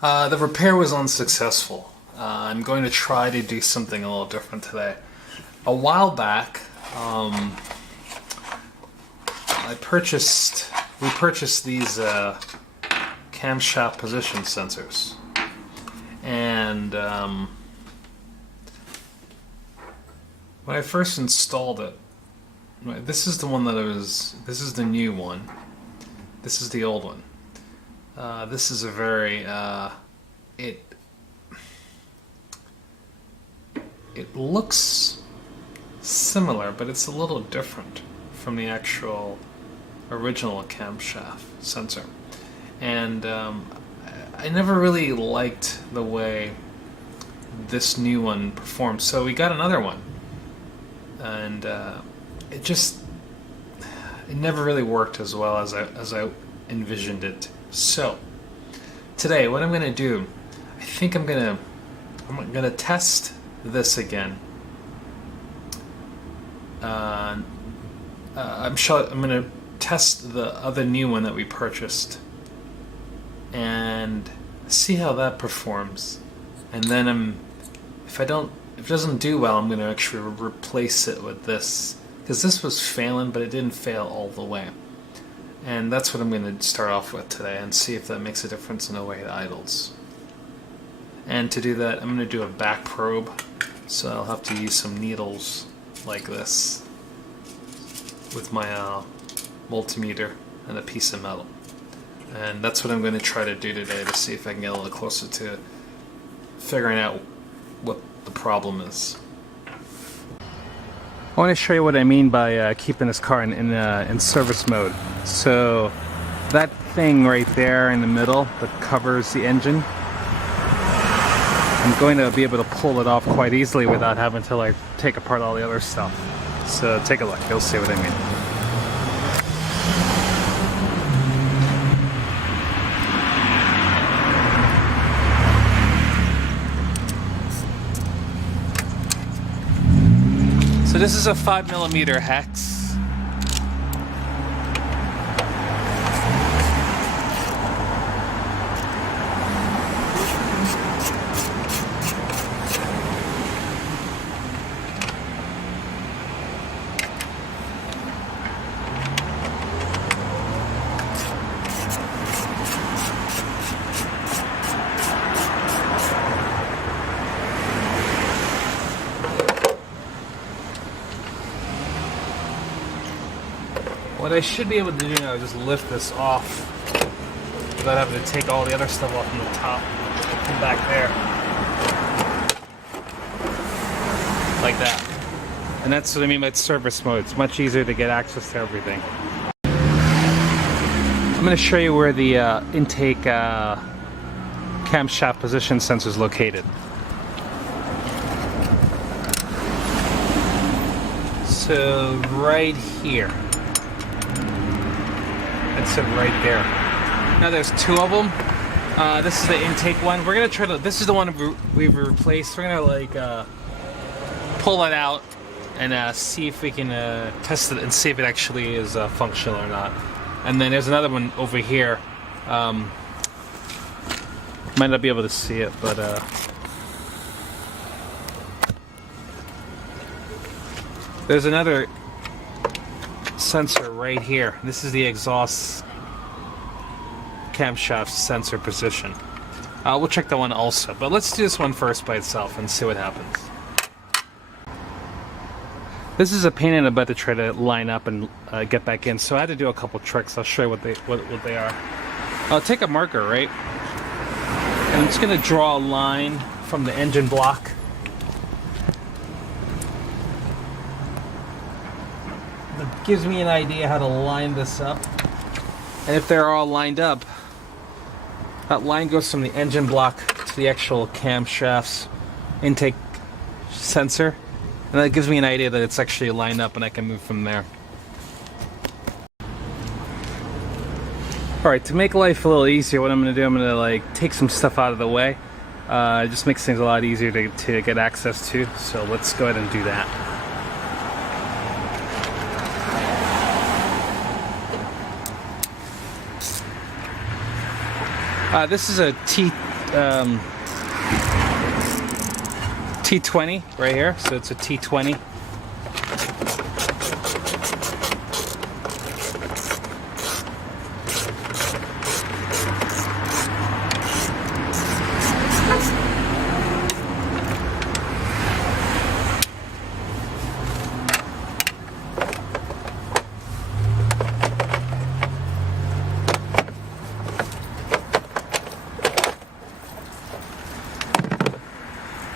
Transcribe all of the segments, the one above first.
The repair was unsuccessful. I'm going to try to do something a little different today. A while back, we purchased these camshaft position sensors, and when I first installed it, this is the one that this is the new one. This is the old one. This is a very it looks similar, but it's a little different from the actual original camshaft sensor. And I never really liked the way this new one performed, so we got another one, and it never really worked as well as I envisioned it. So today, what I'm going to do, I think I'm going to test this again. I'm going to test the other new one that we purchased and see how that performs. And then if it doesn't do well, I'm going to actually replace it with this, because this was failing, but it didn't fail all the way. And that's what I'm going to start off with today, and see if that makes a difference in the way it idles. And to do that, I'm going to do a back probe, so I'll have to use some needles like this with my multimeter and a piece of metal. And that's what I'm going to try to do today, to see if I can get a little closer to figuring out what the problem is. I want to show you what I mean by keeping this car in service mode. So that thing right there in the middle that covers the engine, I'm going to be able to pull it off quite easily without having to like take apart all the other stuff. So take a look, you'll see what I mean. So this is a 5mm hex. What I should be able to do now is just lift this off without having to take all the other stuff off from the top and back there. Like that. And that's what I mean by service mode. It's much easier to get access to everything. I'm going to show you where the intake camshaft position sensor is located. So right here. That's it right there. Now there's two of them. This is the intake one. We're gonna try to. This is the one we've replaced. We're gonna like pull it out and see if we can test it and see if it actually is functional or not. And then there's another one over here. Might not be able to see it, but there's another sensor right here. This is the exhaust camshaft sensor position. We'll check that one also, but let's do this one first by itself and see what happens. This is a pain in the butt to try to line up and get back in, so I had to do a couple tricks. I'll show you what they are. I'll take a marker, right? And I'm just going to draw a line from the engine block. That gives me an idea how to line this up. And if they're all lined up, that line goes from the engine block to the actual camshaft's intake sensor. And that gives me an idea that it's actually lined up and I can move from there. Alright, to make life a little easier, what I'm going to do, I'm going to like take some stuff out of the way. It just makes things a lot easier to get access to. So let's go ahead and do that. This is a T20 right here, so it's a T20.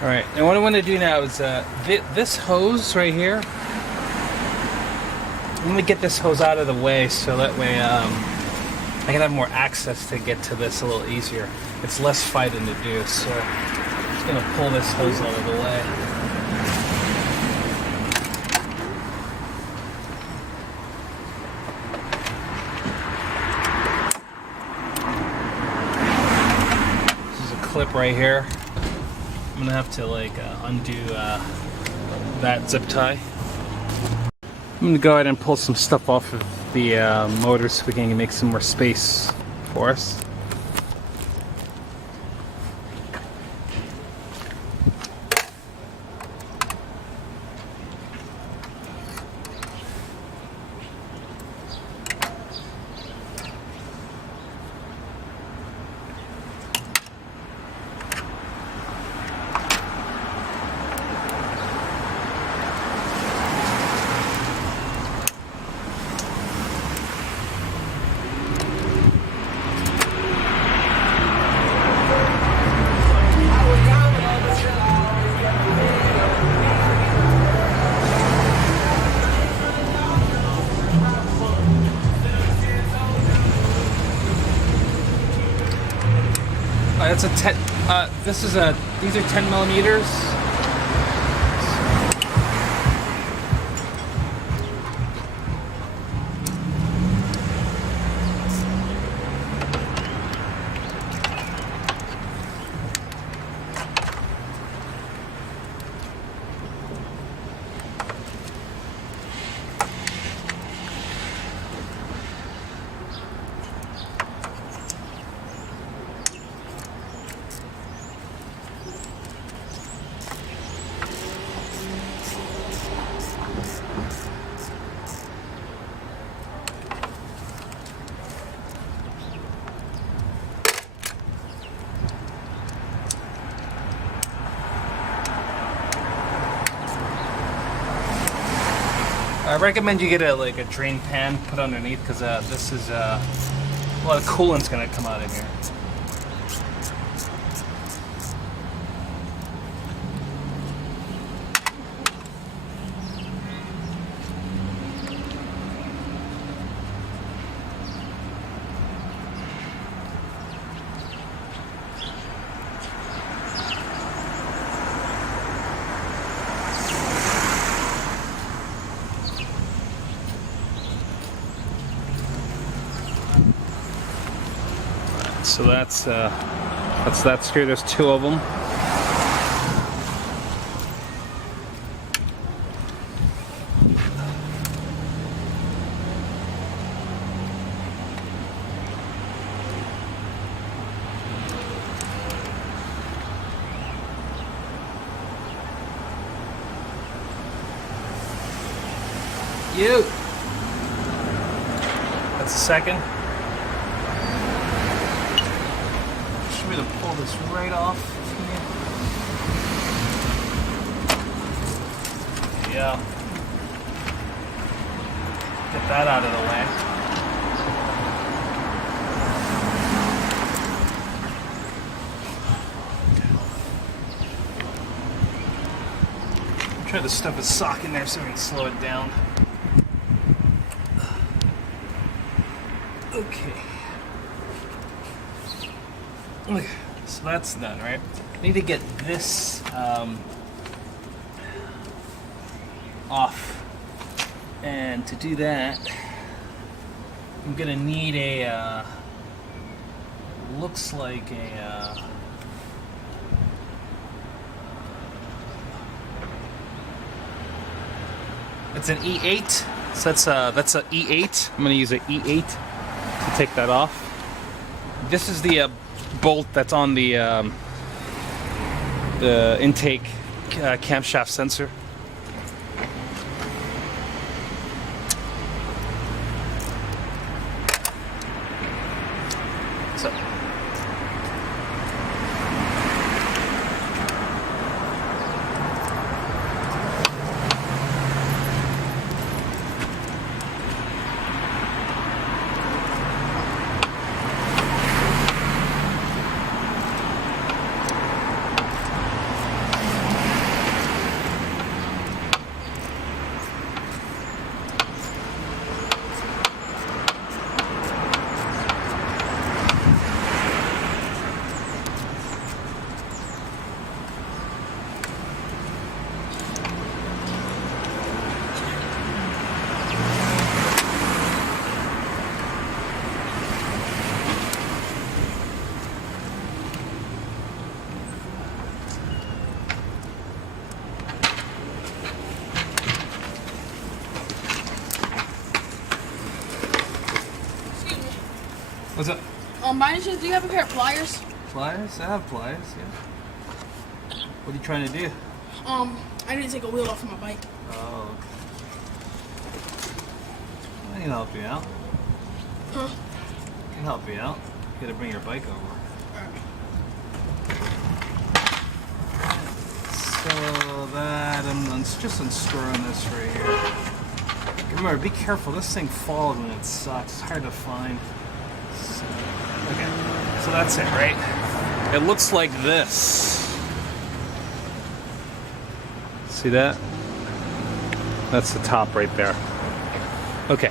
Alright, and what I want to do now is this hose right here, I'm going to get this hose out of the way so that way I can have more access to get to this a little easier. It's less fighting to do, so I'm just going to pull this hose out of the way. This is a clip right here. I'm gonna have to like undo that zip tie. I'm gonna go ahead and pull some stuff off of the motor so we can make some more space for us. That's a 10. These are 10 millimeters. I recommend you get a drain pan put underneath because this is a lot of coolant's gonna come out of here. So that's that screw. There's two of them. That's the second. I'm going to pull this right off. Yeah. Get that out of the way. Try to stuff a sock in there so we can slow it down. Okay. So that's done, right? I need to get this off. And to do that, I'm gonna need a looks like a it's an E8. So that's a E8. I'm gonna use an E8 to take that off. This is the bolt that's on the intake camshaft sensor. So. What's up? By any chance, do you have a pair of pliers? Pliers? I have pliers, yeah. What are you trying to do? I need to take a wheel off of my bike. Oh, okay. I can help you out. Huh? I can help you out. You gotta bring your bike over. So that, I'm just unscrewing this right here. Remember, be careful. This thing falls when it sucks. It's hard to find. So, okay, so that's it, right? It looks like this. See that? That's the top right there. Okay.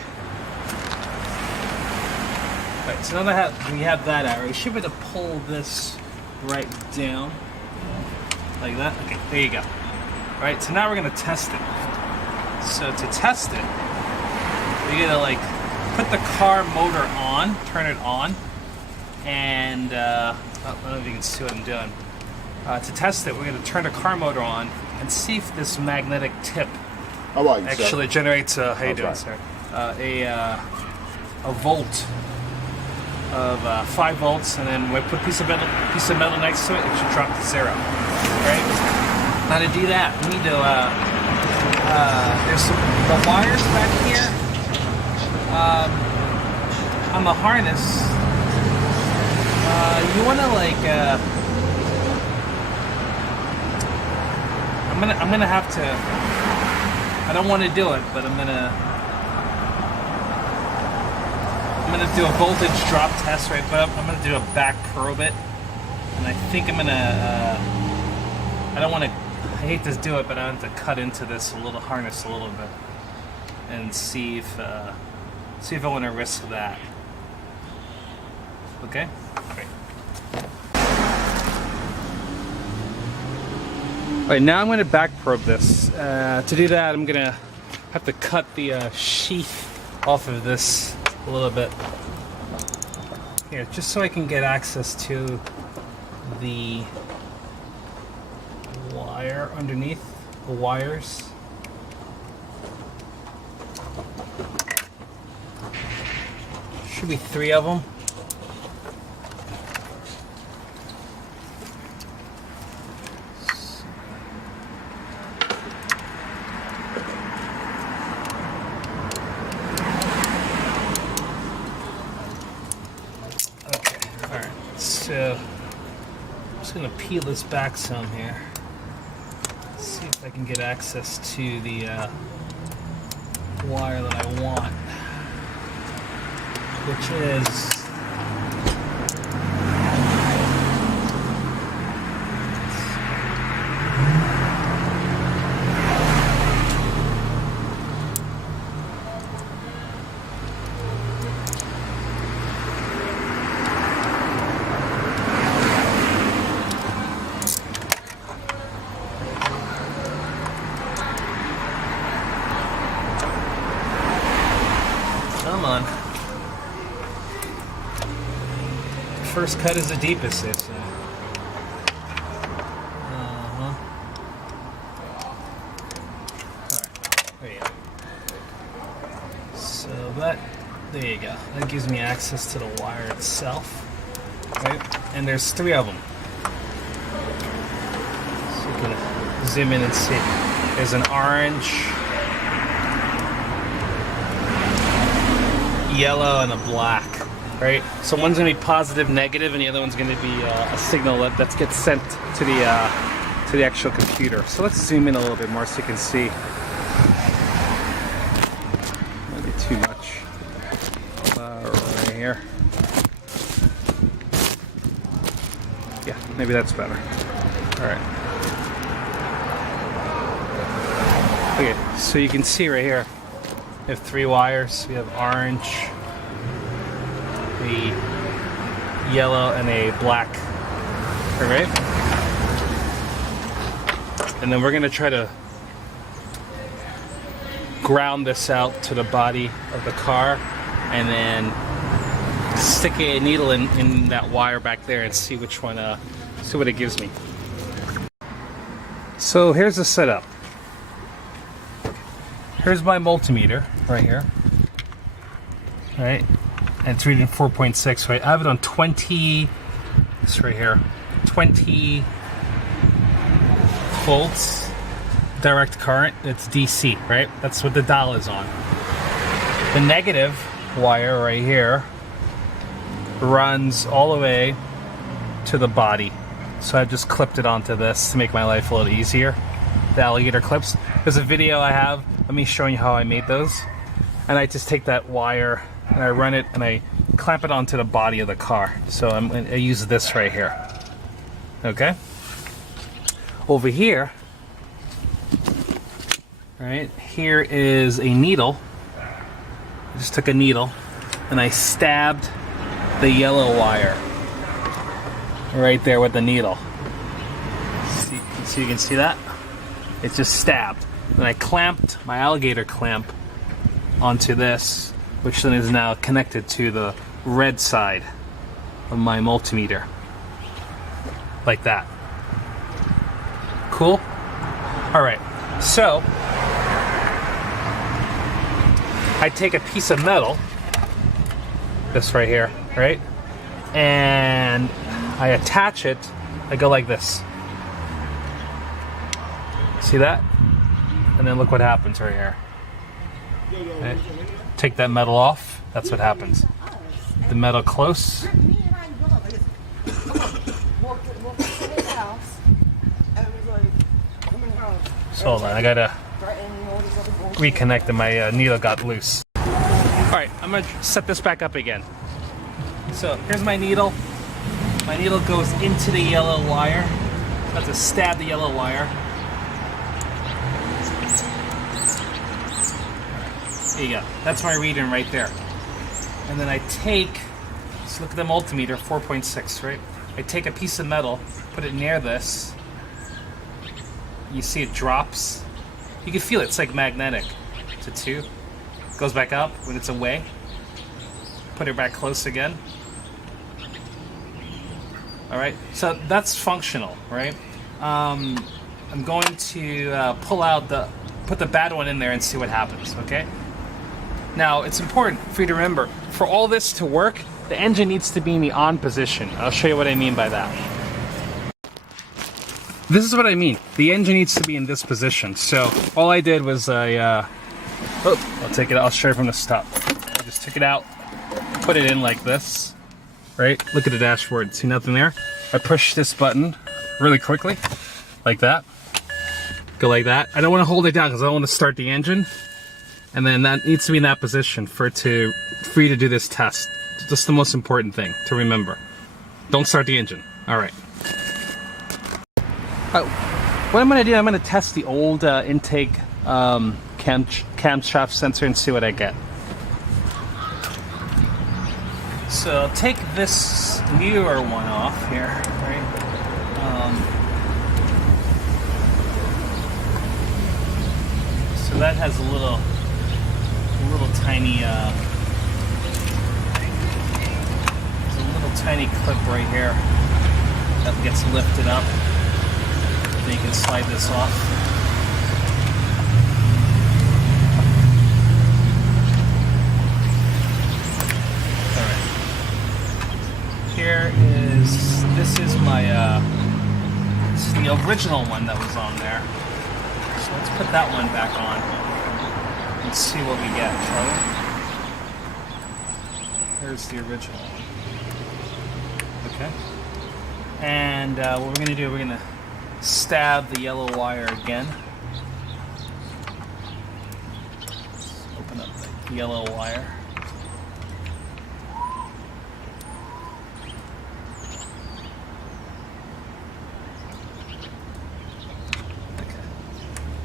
Alright, so now that we have that out, we should be able to pull this right down. Like that? Okay, there you go. Alright, so now we're gonna test it. So to test it, we gotta like put the car motor on, turn it on, and I don't know if you can see what I'm doing. To test it, we're gonna turn the car motor on and see if this magnetic tip actually generates a, how you doing, sir? A volt of 5 volts, and then we put a piece of metal next to it, it should drop to 0. Right? Now to do that, we need to, there's the wires back here on the harness. You want to like, I'm gonna have to, I don't want to do it, but I'm gonna do a voltage drop test, right? But I'm gonna do a back probe it, and I think I'm gonna, I don't want to, I hate to do it, but I want to cut into this little harness a little bit and see if I want to risk that. Okay? Great. Alright, now I'm going to back probe this. To do that, I'm going to have to cut the sheath off of this a little bit. Here, just so I can get access to the wire underneath the wires. Should be 3 of them. Okay, alright, so I'm just going to peel this back some here. See if I can get access to the wire that I want, which is come on. First cut is the deepest, they say. Alright, there you go. So that, there you go. That gives me access to the wire itself. right? And there's 3 of them. So you can zoom in and see. There's an orange, yellow, and a black, right? So one's gonna be positive, negative, and the other one's gonna be a signal that gets sent to the actual computer. So let's zoom in a little bit more so you can see. Maybe too much. Right here. Yeah, maybe that's better. All right. Okay, so you can see right here, we have 3 wires. We have orange, a yellow, and a black. All right? And then we're gonna try to ground this out to the body of the car and then stick a needle in that wire back there and see which one, see what it gives me. So here's the setup. Here's my multimeter right here. All right, and it's reading 4.6, right? I have it on 20, this right here, 20 volts direct current. It's DC, right? That's what the dial is on. The negative wire right here runs all the way to the body. So I've just clipped it onto this to make my life a little easier. The alligator clips. There's a video I have of me showing you how I made those. And I just take that wire and I run it and I clamp it onto the body of the car. So I use this right here. Okay? Over here, right, here is a needle. I just took a needle and I stabbed the yellow wire right there with the needle. So you can see that? It's just stabbed. Then I clamped my alligator clamp onto this, which then is now connected to the red side of my multimeter. Like that. Cool? Alright, so I take a piece of metal, this right here, right? And I attach it, I go like this. See that? And then look what happens right here. Okay. Take that metal off, that's what happens. The metal close. So hold on, I gotta reconnect and my needle got loose. Alright, I'm gonna set this back up again. So here's my needle. My needle goes into the yellow wire. I have to stab the yellow wire. There you go. That's my reading right there. And then I take, let's look at the multimeter, 4.6, right? I take a piece of metal, put it near this. You see it drops. You can feel it, it's like magnetic. To 2. Goes back up when it's away. Put it back close again. Alright, so that's functional, right? I'm going to pull out put the bad one in there and see what happens, okay? Now, it's important for you to remember, for all this to work, the engine needs to be in the on position. I'll show you what I mean by that. This is what I mean. The engine needs to be in this position. So all I did was I'll take it out. I'll show you from the top. I just took it out, put it in like this, right? Look at the dashboard. See nothing there? I push this button really quickly, like that. Go like that. I don't want to hold it down because I don't want to start the engine. And then that needs to be in that position for you to do this test. That's the most important thing to remember. Don't start the engine. All right. What I'm going to do, I'm going to test the old intake camshaft sensor and see what I get. So I'll take this newer one off here, right? So that has a little tiny, there's a little tiny clip right here that gets lifted up. Then you can slide this off. Alright. Here is the original one that was on there. So let's put that one back on and see what we get, shall we? Here's the original one. Okay. And what we're going to do, we're going to stab the yellow wire again. Let's open up the yellow wire.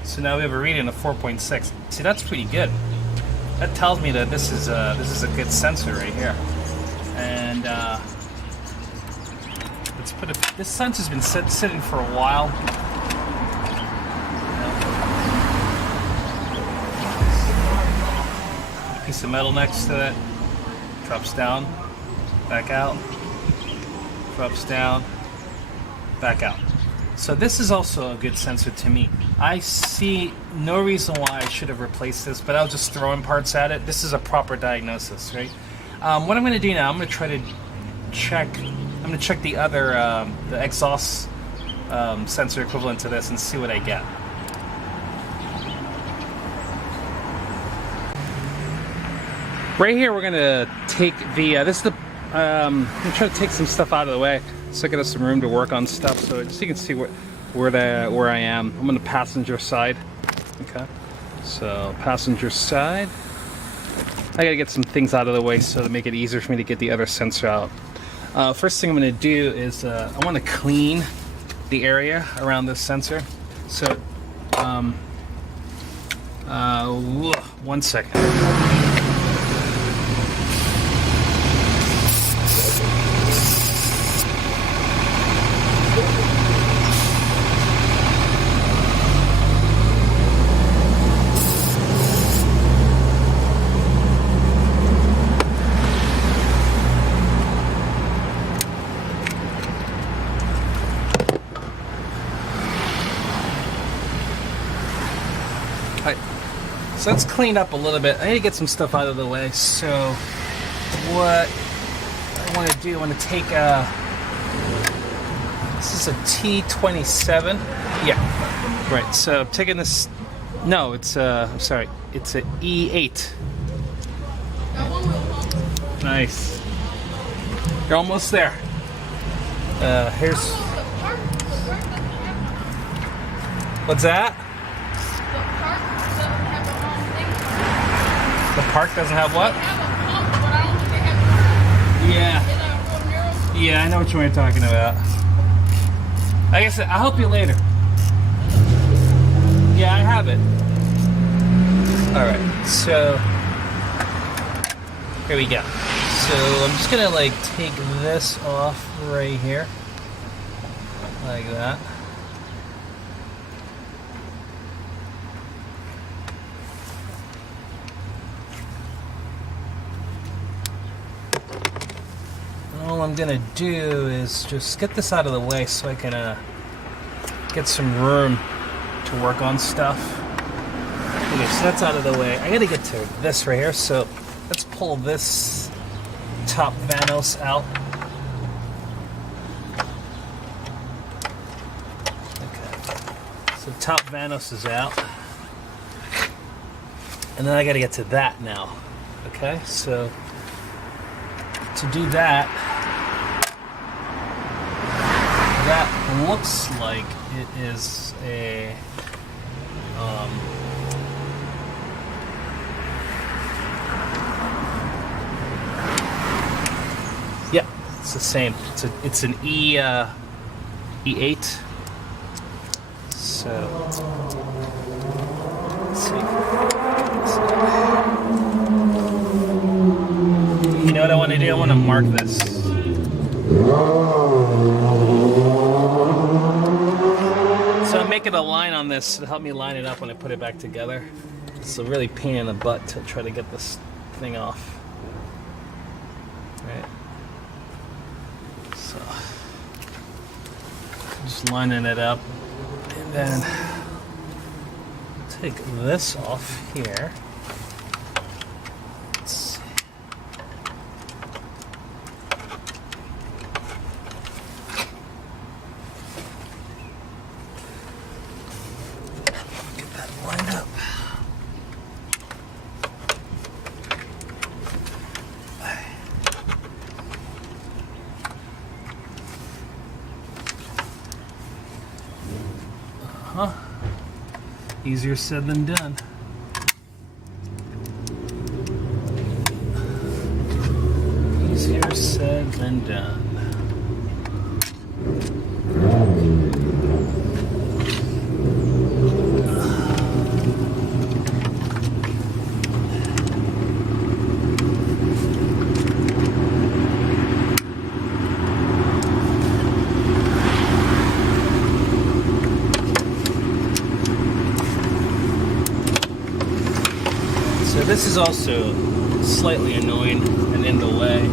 So now we have a reading of 4.6. See, that's pretty good. That tells me that this is a good sensor right here. And let's put it. This sensor's been sitting for a while. Put a piece of metal next to it. Drops down, back out. Drops down, back out. So this is also a good sensor to me. I see no reason why I should have replaced this, but I'll just throw in parts at it. This is a proper diagnosis, right? What I'm going to do now, I'm going to try to check. I'm going to check the other, the exhaust sensor equivalent to this, and see what I get. Right here, we're going to take the. This is the. I'm going to try to take some stuff out of the way, so I can have some room to work on stuff. So just so you can see where I am. I'm on the passenger side. Okay. So passenger side. I gotta get some things out of the way so to make it easier for me to get the other sensor out. First thing I'm gonna do is I want to clean the area around this sensor. So 1 second. So let's clean up a little bit. I need to get some stuff out of the way. So what I want to do, I want to take this is a T27. Yeah, right. So I'm taking this. No, it's I'm sorry. It's a E8. Nice. You're almost there. Here's. What's that? The park doesn't have what? They have a pump, but I don't think they have Yeah. Yeah, I know what you're talking about. Like I said, I'll help you later. Yeah, I have it. Alright, so here we go. So I'm just gonna like take this off right here. Like that. All I'm gonna do is just get this out of the way so I can get some room to work on stuff. Okay, so that's out of the way. I gotta get to this right here, so let's pull this top VANOS out. Okay, so top VANOS is out. And then I gotta get to that now. Okay, so to do that, that looks like it is a yeah, it's the same. It's an E8. So let's see. You know what I want to do? I want to mark this. So I'm making a line on this to help me line it up when I put it back together. It's a really pain in the butt to try to get this thing off. Right. So just lining it up, and then take this off here. Let's see. Easier said than done. Easier said than done. So this is also slightly annoying and in the way.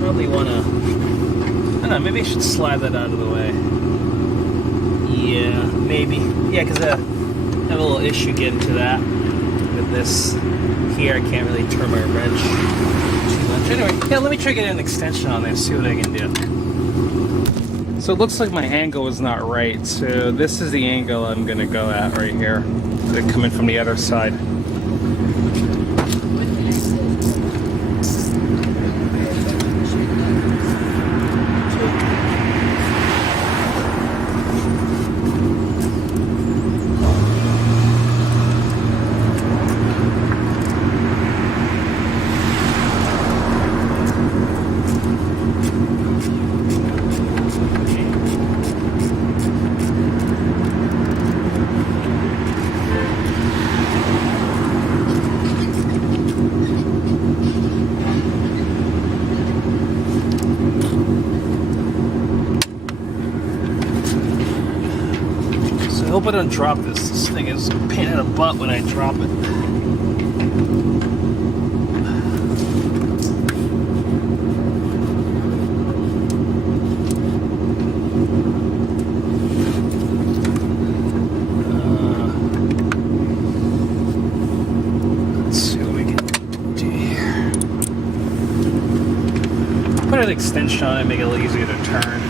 Probably want to, I don't know, maybe I should slide that out of the way. Yeah, maybe. Yeah, because I have a little issue getting to that with this here. I can't really turn my wrench too much. Anyway, yeah, let me try getting an extension on there, see what I can do. So it looks like my angle is not right. So this is the angle I'm going to go at right here. They're coming from the other side. I hope I don't drop this. This thing is a pain in the butt when I drop it. Let's see what we can do here. Put an extension on it, make it a little easier to turn.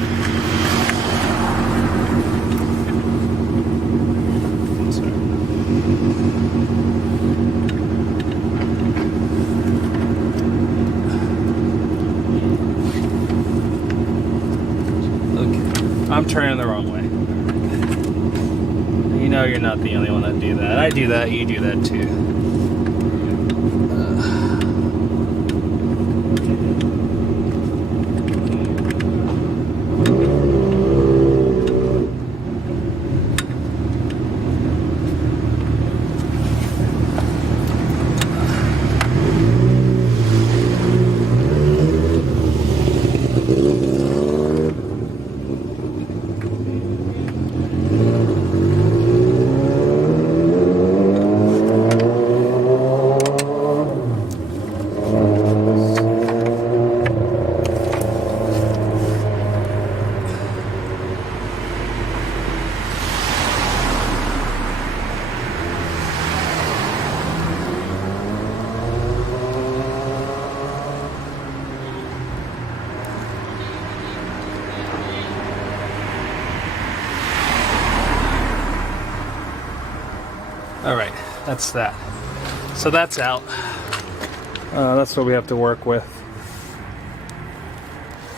I'm turning the wrong way. You know you're not the only one that do that. I do that, you do that too. Alright, that's that. So that's out. That's what we have to work with.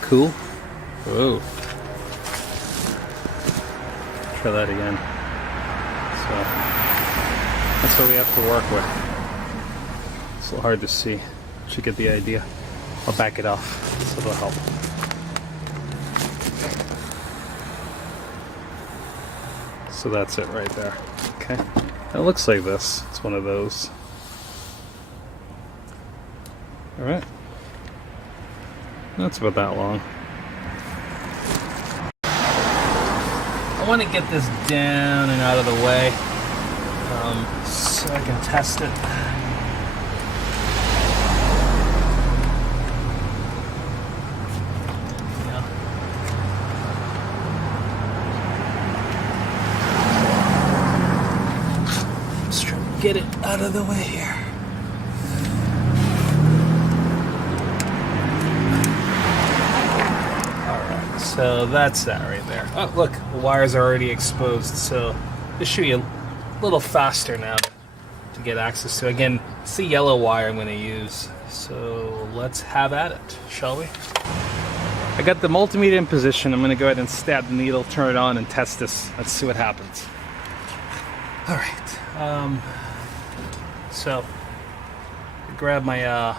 Cool. Whoa. Try that again. So that's what we have to work with. It's a little hard to see. Should get the idea. I'll back it off so it'll help. So that's it right there. Okay. It looks like this. It's one of those. Alright. That's about that long. I want to get this down and out of the way so I can test it. Get it out of the way here. Alright, so that's that right there. Oh, look, the wires are already exposed, so this should be a little faster now to get access to. Again, it's the yellow wire I'm going to use, so let's have at it, shall we? I got the multimeter in position. I'm going to go ahead and stab the needle, turn it on, and test this. Let's see what happens. All right. So, grab my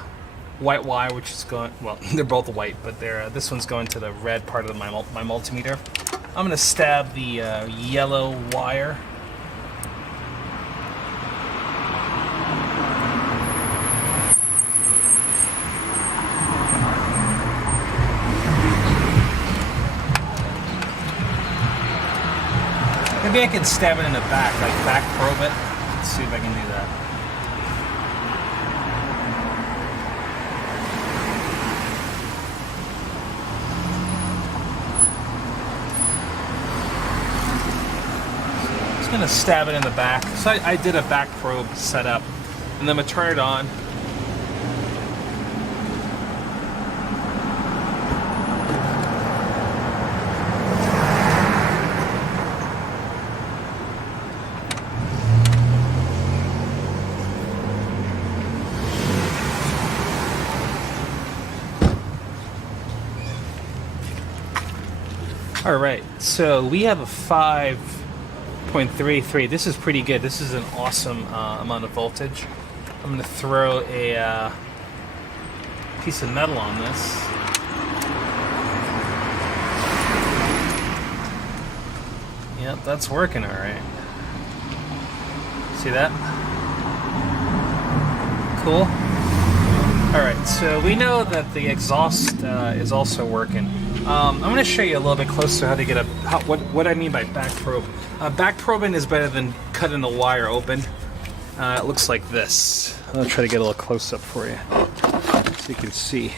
white wire, which is going. Well, they're both white, but this one's going to the red part of my multimeter. I'm going to stab the yellow wire. Maybe I can stab it in the back, like back probe it. Let's see if I can do that. I'm just gonna stab it in the back. So I did a back probe setup, and then I'm gonna turn it on. Alright, so we have a 5.33. This is pretty good. This is an awesome amount of voltage. I'm going to throw a piece of metal on this. Yep, that's working alright. See that? Cool. Alright, so we know that the exhaust is also working. I'm going to show you a little bit closer how to get what I mean by back probe. Back probing is better than cutting the wire open. It looks like this. I'll try to get a little close up for you so you can see.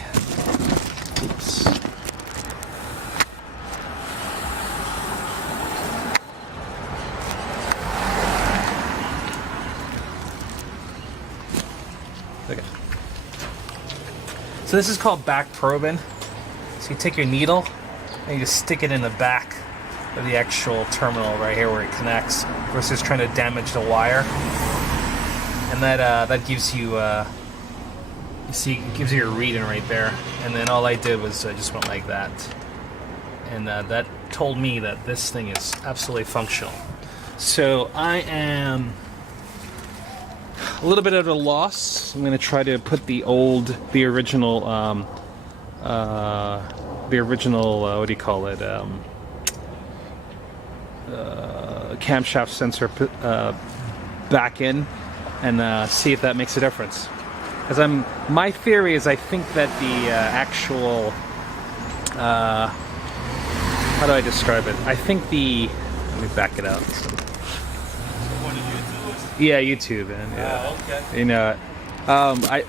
Oops. Okay. So this is called back probing. So you take your needle and you just stick it in the back of the actual terminal right here where it connects, versus trying to damage the wire. And that gives you, you see, it gives you a reading right there. And then all I did was just went like that, and that told me that this thing is absolutely functional. So I am a little bit at a loss. I'm going to try to put the original, what do you call it? Camshaft sensor back in and see if that makes a difference. Because my theory is I think that the actual, how do I describe it? I think let me back it out. Yeah, YouTube, and yeah. Oh, okay. You know,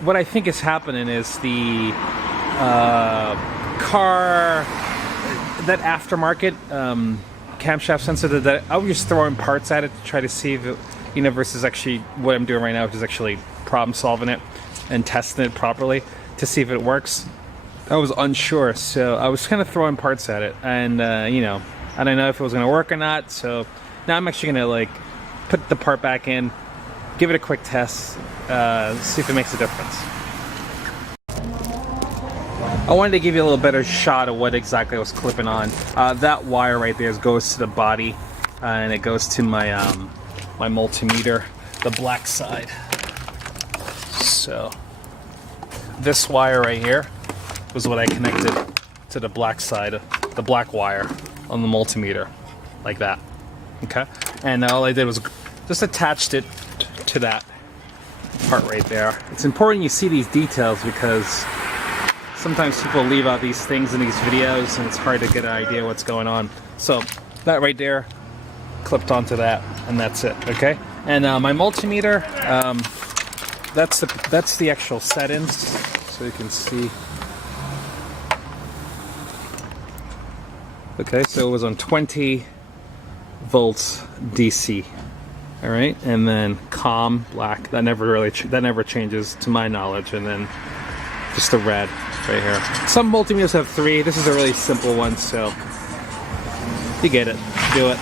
what I think is happening is the car, that aftermarket camshaft sensor that I was just throwing parts at it to try to see if it, you know, versus actually what I'm doing right now, which is actually problem solving it and testing it properly to see if it works. I was unsure, so I was kind of throwing parts at it, and you know, I don't know if it was going to work or not. So now I'm actually going to like put the part back in, give it a quick test, see if it makes a difference. I wanted to give you a little better shot of what exactly I was clipping on. That wire right there goes to the body, and it goes to my my multimeter, the black side. So this wire right here was what I connected to the black side, the black wire on the multimeter, like that. Okay, and all I did was just attached it to that part right there. It's important you see these details because sometimes people leave out these things in these videos and it's hard to get an idea what's going on. So that right there clipped onto that, and that's it. Okay, and my multimeter, that's the actual settings, so you can see. Okay, so it was on 20 volts DC. All right, and then calm black. That never changes to my knowledge, and then just the red right here. Some multimeters have 3. This is a really simple one, so you get it. Do it.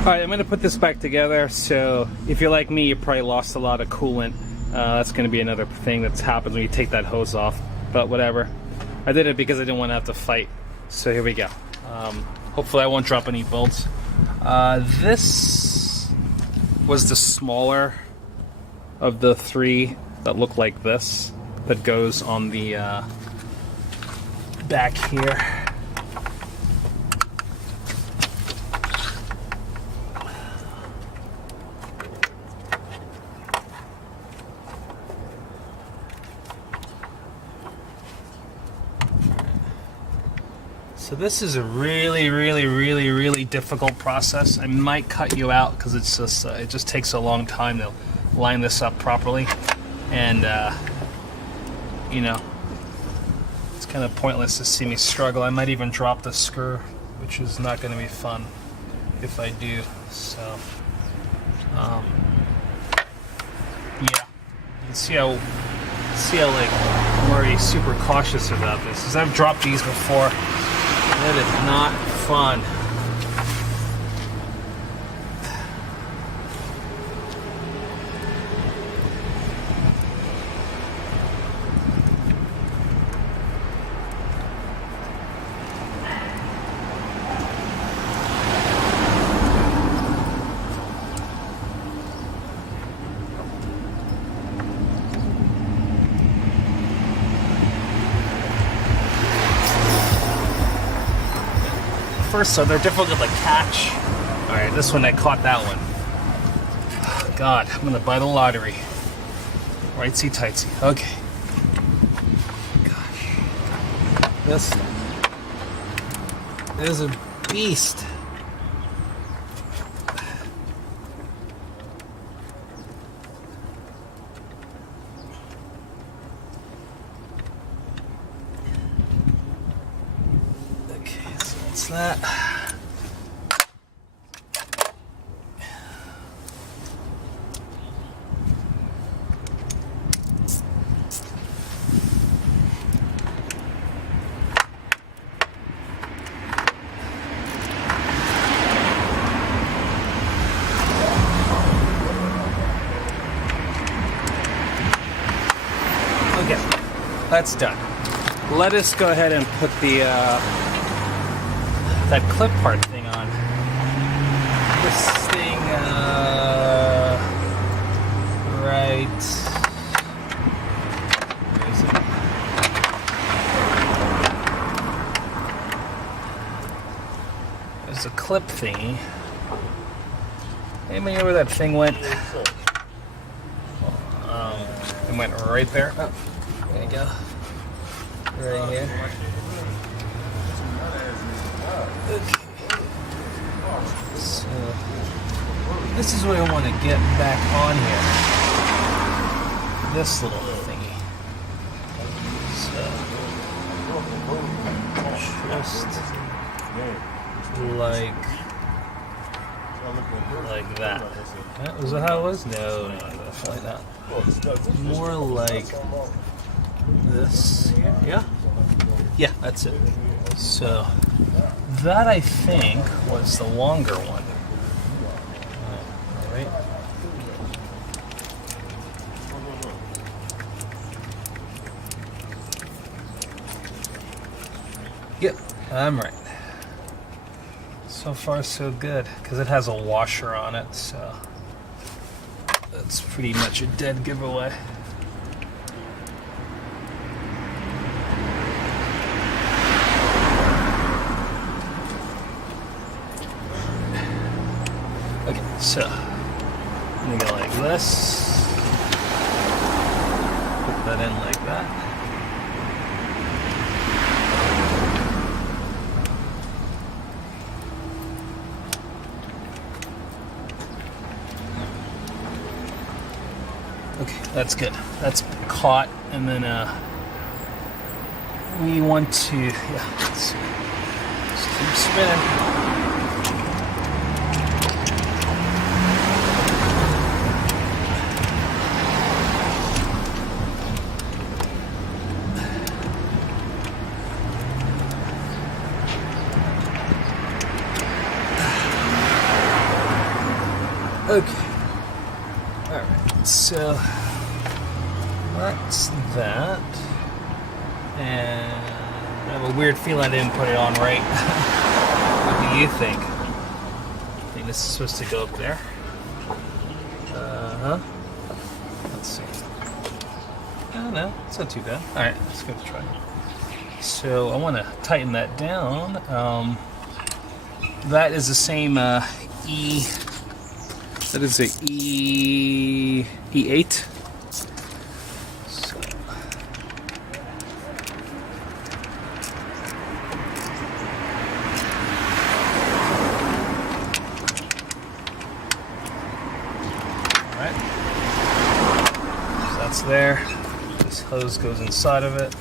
Alright, I'm going to put this back together. So if you're like me, you probably lost a lot of coolant. That's going to be another thing that happens when you take that hose off, but whatever. I did it because I didn't want to have to fight. So here we go. Hopefully I won't drop any bolts. This was the smaller of the three that look like this, that goes on the back here. So this is a really difficult process. I might cut you out because it's just it just takes a long time to line this up properly, and you know, it's kind of pointless to see me struggle. I might even drop the screw, which is not going to be fun if I do. So yeah, you can see how like I'm already super cautious about this, because I've dropped these before. That is not fun. First, so they're difficult to catch. All right, this one I caught that one. God, I'm gonna buy the lottery. Rightsy tightsy. Okay. Gosh, this is a beast. That. Okay, that's done. Let us go ahead and put the that clip part thing on. This thing, right. Where is it? There's a clip thingy. Anybody know where that thing went? It went right there. Oh, there you go. Right here. Okay. So this is what I want to get back on here. This little thingy. So just like that. Was that how it was? No, definitely not. More like this. Yeah? Yeah, that's it. So that, I think, was the longer one. All right. Yep, I'm right. So far, so good, because it has a washer on it, so that's pretty much a dead giveaway. Okay, so I'm gonna go like this, put that in like that. Okay, that's good. That's caught, and then we want to, yeah, let's just keep spinning. Okay. Alright, so that's that. And I have a weird feeling I didn't put it on right. What do you think? I think this is supposed to go up there. Let's see. Oh, no, it's not too bad. All right, let's give it a try. So I want to tighten that down. That is the same E. That is a E8. So. All right. So that's there. This hose goes inside of it.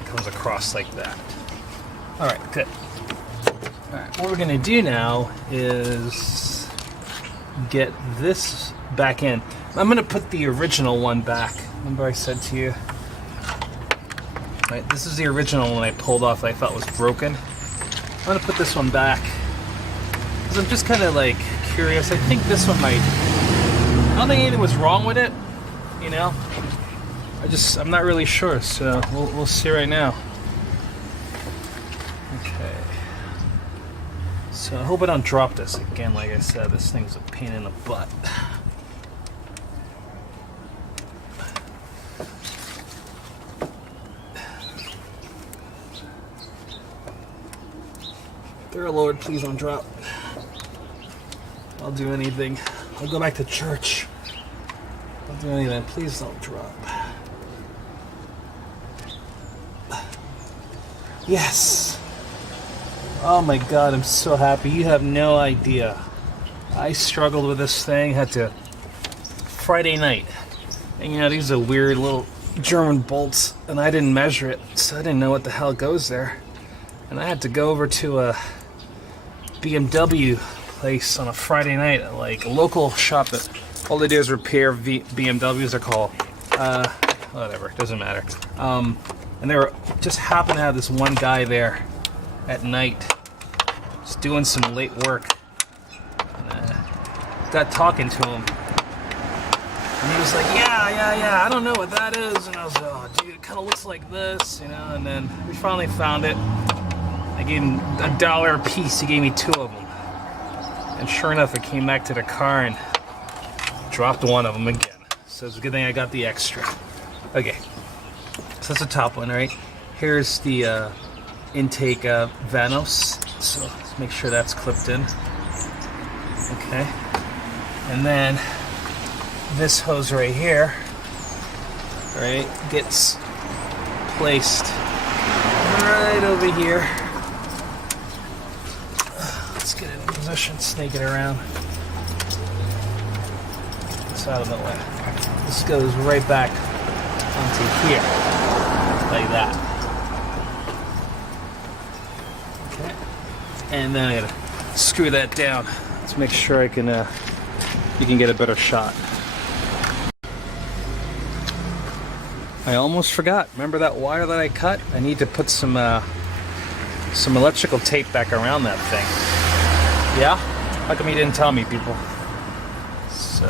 It comes across like that. All right, good. All right, what we're gonna do now is get this back in. I'm gonna put the original one back. Remember I said to you, right, this is the original one I pulled off that I thought was broken. I'm gonna put this one back because I'm just kind of like curious. I think this one might, I don't think anything was wrong with it, you know. I'm not really sure, so we'll see right now. Okay. So I hope I don't drop this again. Like I said, this thing's a pain in the butt. Dear Lord, please don't drop. I'll do anything. I'll go back to church. I'll do anything. Please don't drop. Yes. Oh my God, I'm so happy. You have no idea. I struggled with this thing. Had to Friday night, and you know these are weird little German bolts, and I didn't measure it, so I didn't know what the hell goes there. And I had to go over to a BMW place on a Friday night, like a local shop that all they do is repair BMWs. They're called whatever, doesn't matter. And they were just happened to have this one guy there at night, just doing some late work. And, got talking to him, and he was like, yeah, I don't know what that is. And I was like, oh, dude, it kind of looks like this, you know. And then we finally found it. I gave him $1 a piece. He gave me 2 of them. And sure enough, I came back to the car and dropped one of them again. So it's a good thing I got the extra. Okay, so that's the top one, right? Here's the intake VANOS. So let's make sure that's clipped in. Okay. And then this hose right here, right, gets placed right over here. Let's get it in position, snake it around. It's out of the way. This goes right back onto here, like that. Okay. And then I gotta screw that down. Let's make sure I can, you can get a better shot. I almost forgot. Remember that wire that I cut? I need to put some electrical tape back around that thing. Yeah? How come you didn't tell me, people? So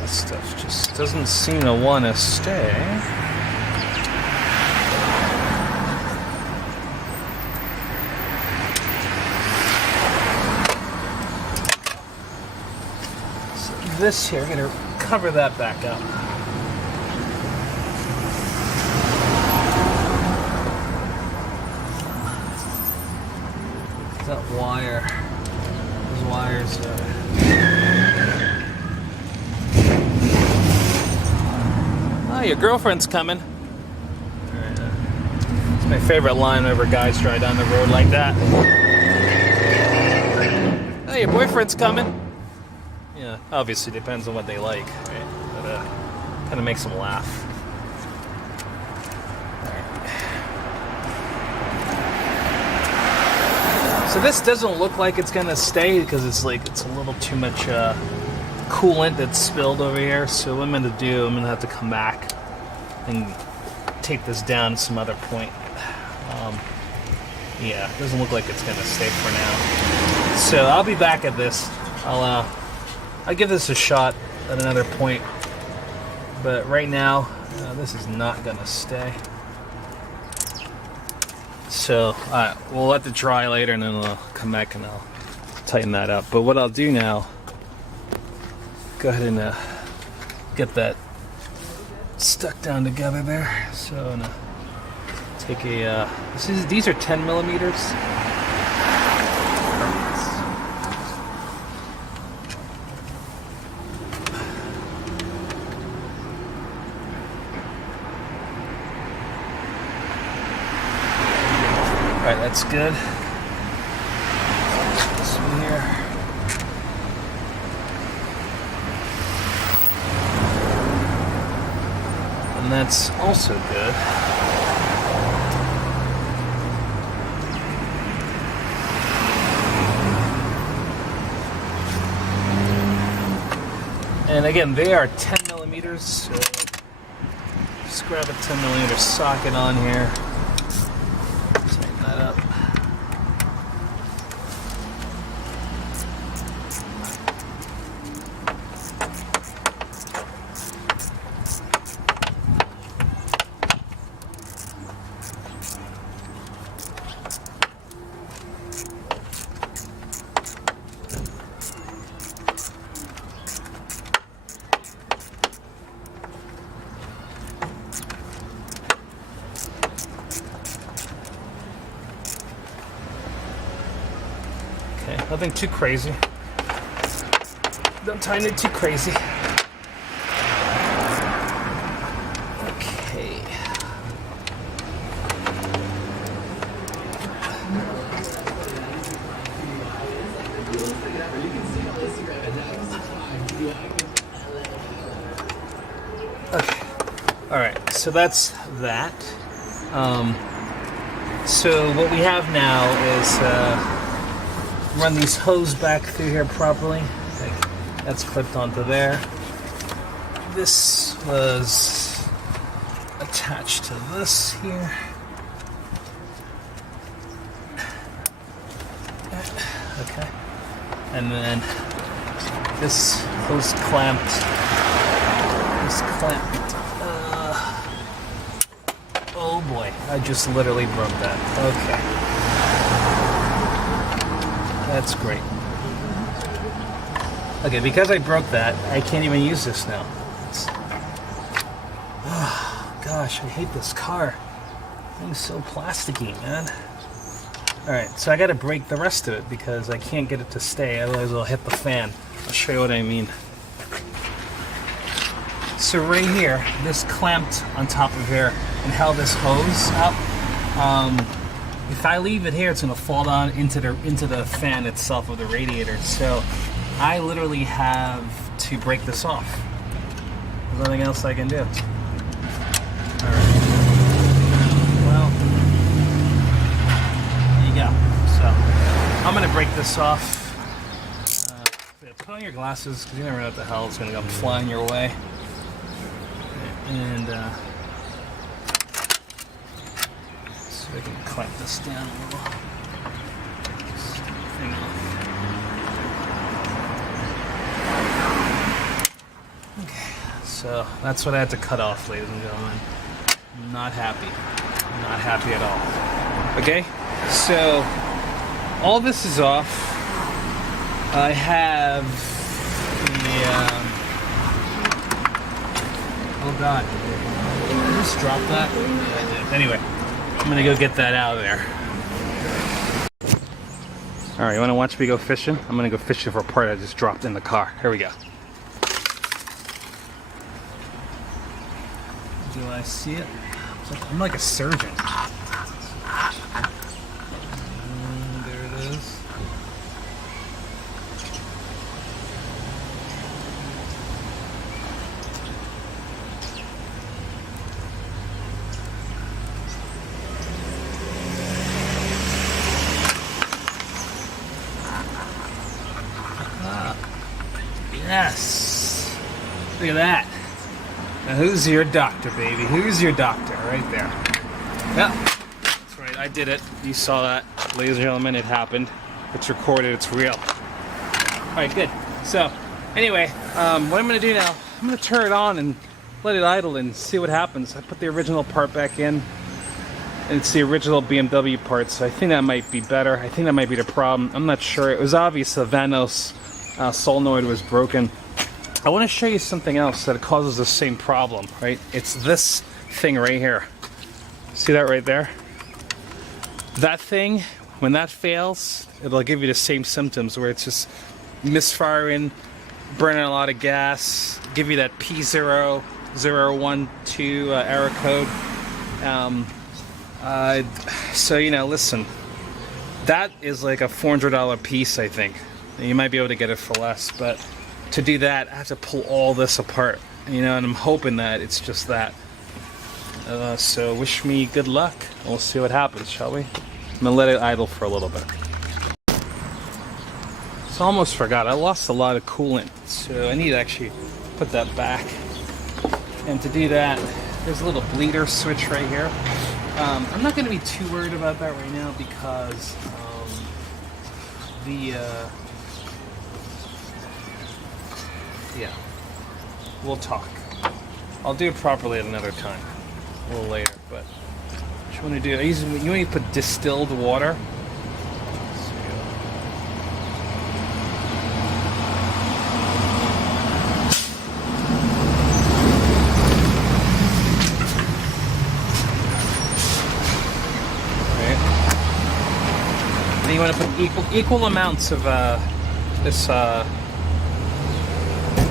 this stuff just doesn't seem to want to stay. So this here, I'm going to cover that back up. That wire, those wires Oh, your girlfriend's coming. It's my favorite line whenever guys drive down the road like that. Oh, your boyfriend's coming. Yeah, obviously depends on what they like, right? But kind of makes them laugh. So this doesn't look like it's gonna stay because it's a little too much coolant that's spilled over here. So what I'm gonna do, I'm gonna have to come back and tape this down at some other point. Yeah, it doesn't look like it's gonna stay for now. So I'll be back at this. I'll give this a shot at another point. But right now, this is not gonna stay. So we'll let it dry later, and then I'll come back and I'll tighten that up. But what I'll do now, go ahead and get that stuck down together there. So I'm gonna take a. These are 10 millimeters. Alright, that's good. This one here. And that's also good. And again, they are 10 millimeters, so just grab a 10 millimeter socket on here. Up. Nothing too crazy. Don't tighten it too crazy. Okay. Okay. All right. So that's that. So what we have now is. Run these hose back through here properly. Like, that's clipped onto there. This was attached to this here. Okay. And then this hose clamped. This clamped. Oh boy, I just literally broke that. Okay. That's great. Okay, because I broke that, I can't even use this now. Oh, gosh, I hate this car. It's so plasticky, man. Alright, so I gotta break the rest of it because I can't get it to stay, otherwise it'll hit the fan. I'll show you what I mean. So right here, this clamped on top of here and held this hose up. If I leave it here, it's going to fall down into the fan itself of the radiator. So I literally have to break this off. There's nothing else I can do. All right. Well, there you go. So I'm going to break this off. Put on your glasses because you never know what the hell is going to come flying your way. And I can clamp this down a little. Okay, so that's what I had to cut off, ladies and gentlemen. I'm not happy. I'm not happy at all. Okay, so all this is off. I have the. Oh God! Did I just drop that? Yeah, I did. Anyway. I'm gonna go get that out of there. All right, you wanna watch me go fishing? I'm gonna go fishing for a part I just dropped in the car. Here we go. Do I see it? I'm like a surgeon. There it is. Yes. Look at that. Now who's your doctor, baby? Who's your doctor? Right there. Yep. That's right. I did it. You saw that. Ladies and gentlemen, it happened. It's recorded. It's real. Alright, good. So, anyway, what I'm going to do now, I'm going to turn it on and let it idle and see what happens. I put the original part back in, and it's the original BMW part, so I think that might be better. I think that might be the problem. I'm not sure. It was obvious the VANOS solenoid was broken. I want to show you something else that causes the same problem, right? It's this thing right here. See that right there? That thing, when that fails, it'll give you the same symptoms where it's just misfiring, burning a lot of gas, give you that P0012 error code. So, you know, listen, that is like a $400 piece, I think. You might be able to get it for less, but to do that, I have to pull all this apart, you know, and I'm hoping that it's just that. So wish me good luck. We'll see what happens, shall we? I'm gonna let it idle for a little bit. So I almost forgot, I lost a lot of coolant, so I need to actually put that back. And to do that, there's a little bleeder switch right here. I'm not gonna be too worried about that right now because yeah, we'll talk. I'll do it properly at another time, a little later. But what you want to do? You want to put distilled water. Okay. And you want to put equal amounts of this.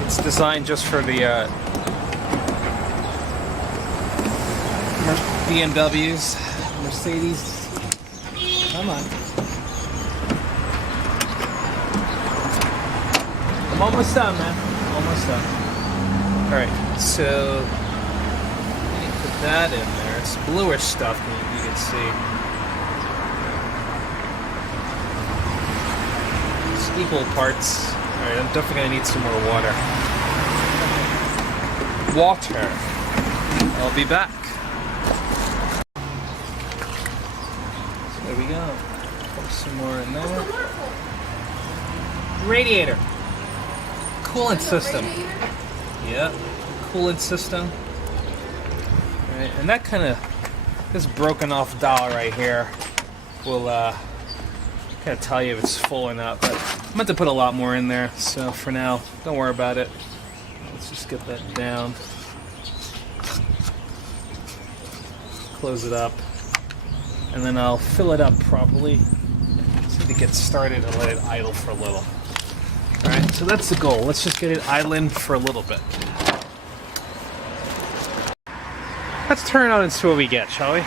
It's designed just for the BMWs, Mercedes. Come on. I'm almost done, man. Almost done. Alright, so let me put that in there. It's bluish stuff, you can see. It's equal parts. Alright, I'm definitely going to need some more water. I'll be back. So there we go. Put some more in there. Radiator. Coolant system. Yeah, coolant system. Alright, and that kind of, this broken off dial right here will kind of tell you if it's full or not, but I'm going to put a lot more in there, so for now, don't worry about it. Let's just get that down. Close it up. And then I'll fill it up properly. Just need to get started and let it idle for a little. Alright, so that's the goal. Let's just get it idling for a little bit. Let's turn it on and see what we get, shall we?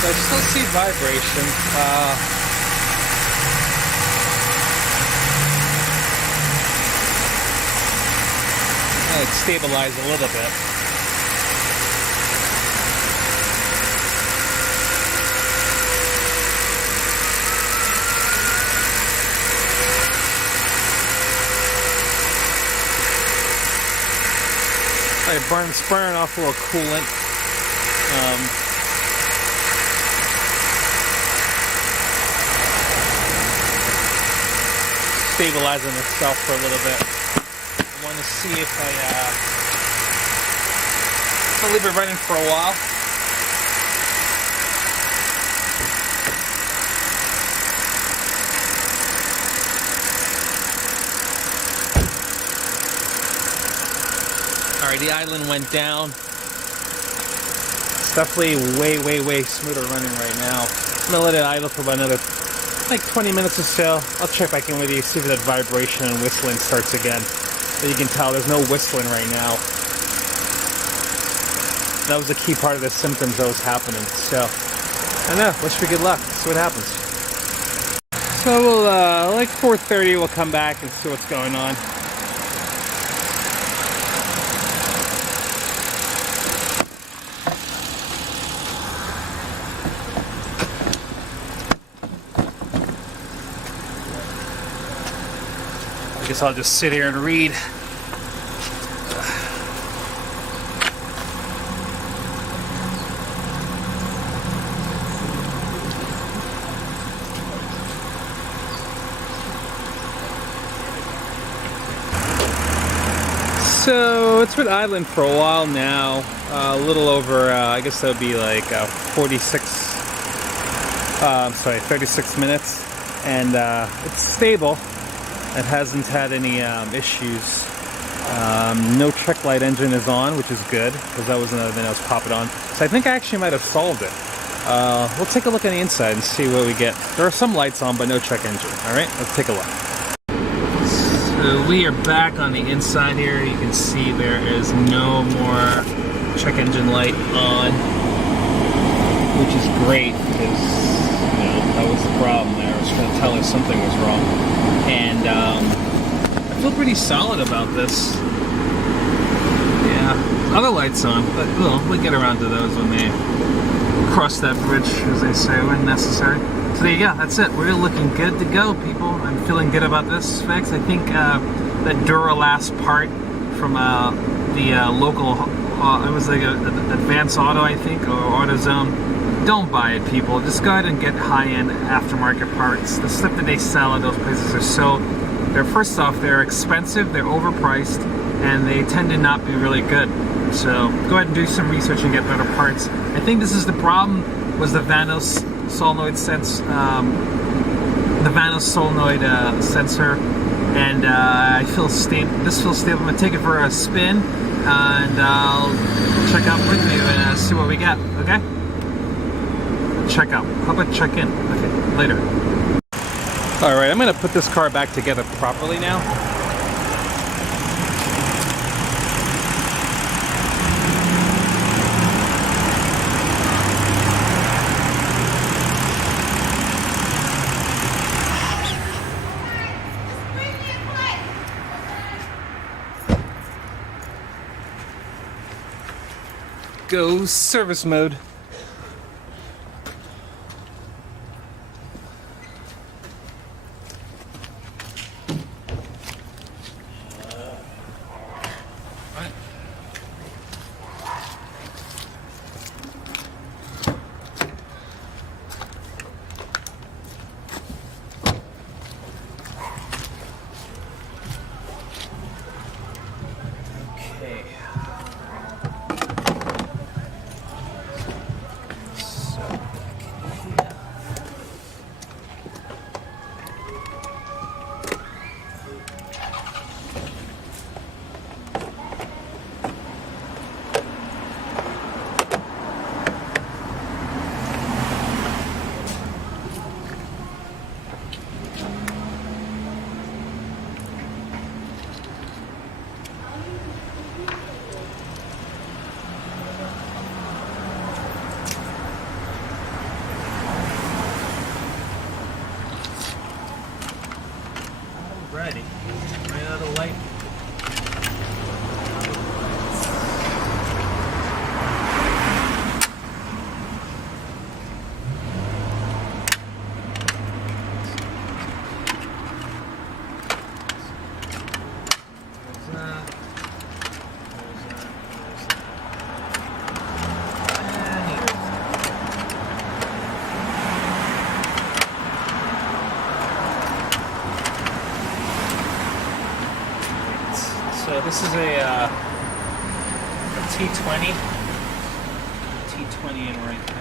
So I still see vibration. It's stabilized a little bit. It's burning off a little coolant. Stabilizing itself for a little bit. I want to see if I'll leave it running for a while. Alright, the island went down. It's definitely way smoother running right now. I'm gonna let it idle for about another like 20 minutes or so. I'll check back in with you, see if that vibration and whistling starts again. So you can tell there's no whistling right now. That was a key part of the symptoms that was happening. So, I don't know, wish me good luck. See what happens. So we'll, like 4:30, we'll come back and see what's going on. I guess I'll just sit here and read. So it's been idling for a while now, a little over, I guess that would be like 36 minutes, and it's stable. It hasn't had any issues. No check light engine is on, which is good, because that was another thing that was popping on. So I think I actually might have solved it. We'll take a look on the inside and see what we get. There are some lights on, but no check engine. Alright, let's take a look. So we are back on the inside here. You can see there is no more check engine light on, which is great because that was the problem there. I was going to tell her something was wrong. And I feel pretty solid about this. Yeah, other lights on, but we'll get around to those when they cross that bridge, as they say, when necessary. So there you go, that's it. We're looking good to go, people. I'm feeling good about this specs. I think that Duralast part from the local, it was like an Advanced Auto, I think, or AutoZone. Don't buy it, people. Just go ahead and get high-end aftermarket parts. The stuff that they sell at those places are first off, they're expensive, they're overpriced, and they tend to not be really good. So go ahead and do some research and get better parts. I think this is the problem, was the VANOS solenoid sensor, and I feel stable. This feels stable. I'm gonna take it for a spin, and I'll check out with you and see what we get. Okay? Check out. How about check in? Okay, later. All right, I'm gonna put this car back together properly now. Go service mode. Alrighty, right out of light. So this is a T20 in right there.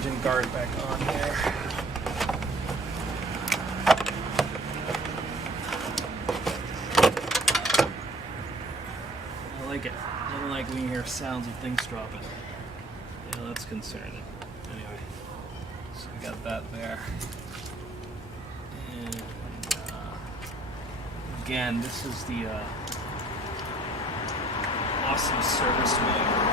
engine guard back on here. I like it. I don't like when you hear sounds of things dropping. Yeah, that's concerning. Anyway, so we got that there. And again, this is the awesome service manual.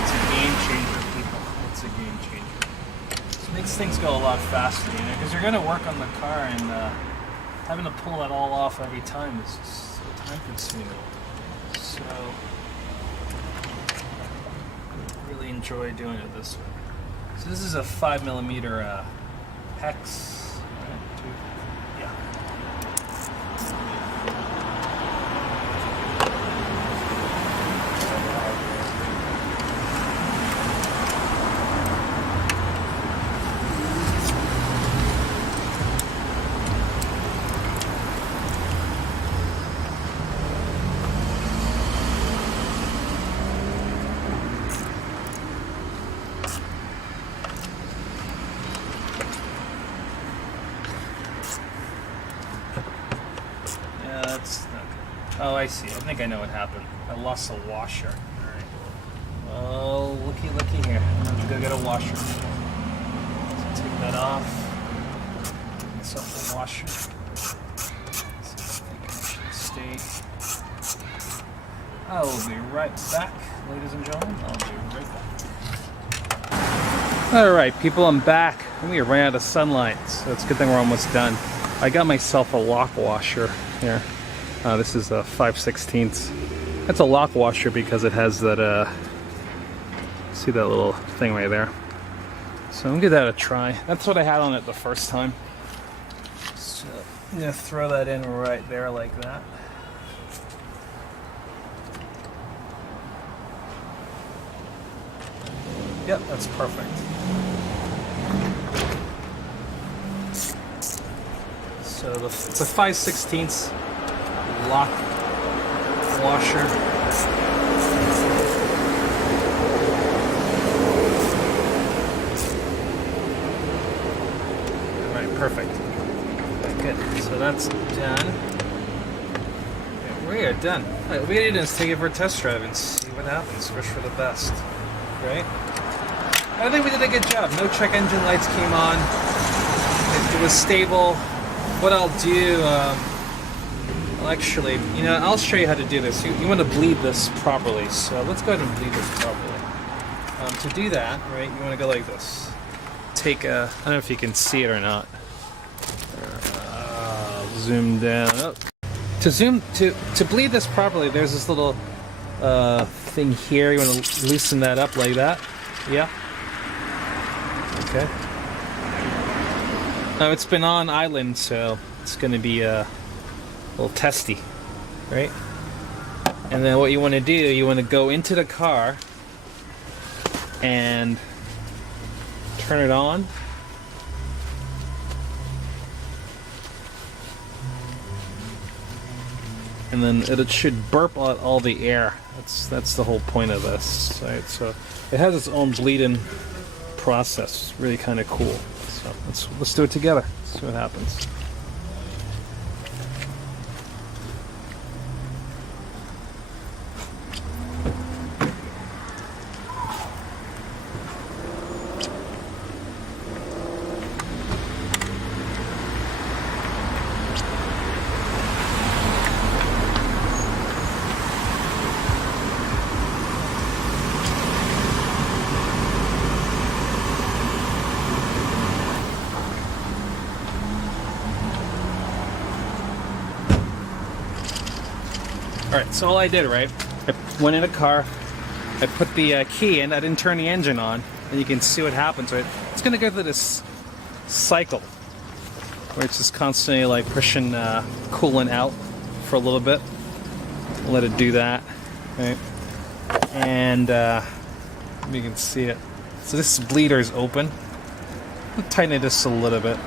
It's a game changer, people. It's a game changer. It makes things go a lot faster, you know, because you're going to work on the car, and having to pull that all off every time is just so time consuming. So, really enjoy doing it this way. So this is a 5mm hex. Yeah. That's not good. Oh, I see. I think I know what happened. I lost a washer. Alright. Well, looky here. I'm gonna go get a washer. So take that off. Get myself a washer. So I think I should stay. I will be right back, ladies and gentlemen. I'll be right back. Alright, people, I'm back. We are running out of sunlight, so it's a good thing we're almost done. I got myself a lock washer here. This is a 5/16. That's a lock washer because it has that, see that little thing right there? So I'm gonna give that a try. That's what I had on it the first time. So I'm gonna throw that in right there like that. Yep, that's perfect. So it's a 5/16 lock washer. All right, perfect. Good. So that's done. Okay, we are done. All right, what we gotta do is take it for a test drive and see what happens. Wish for the best, right? I think we did a good job. No check engine lights came on. It was stable. What I'll do, well, actually, you know, I'll show you how to do this. You want to bleed this properly, so let's go ahead and bleed this properly. To do that, right, you want to go like this. Take a, I don't know if you can see it or not. Zoom down. Oh. To bleed this properly, there's this little thing here. You want to loosen that up like that. Yeah. Okay. Now it's been on island, so it's going to be a little testy, right? And then what you want to do, you want to go into the car and turn it on. And then it should burp out all the air. That's the whole point of this, right? So it has its own bleeding process. Really kind of cool. So let's do it together. See what happens. Alright, so all I did, right, I went in a car, I put the key in, I didn't turn the engine on, and you can see what happens, right? It's going to go through this cycle, where it's just constantly like pushing coolant out for a little bit. Let it do that, right? And you can see it. So this bleeder is open. I'll tighten it just a little bit.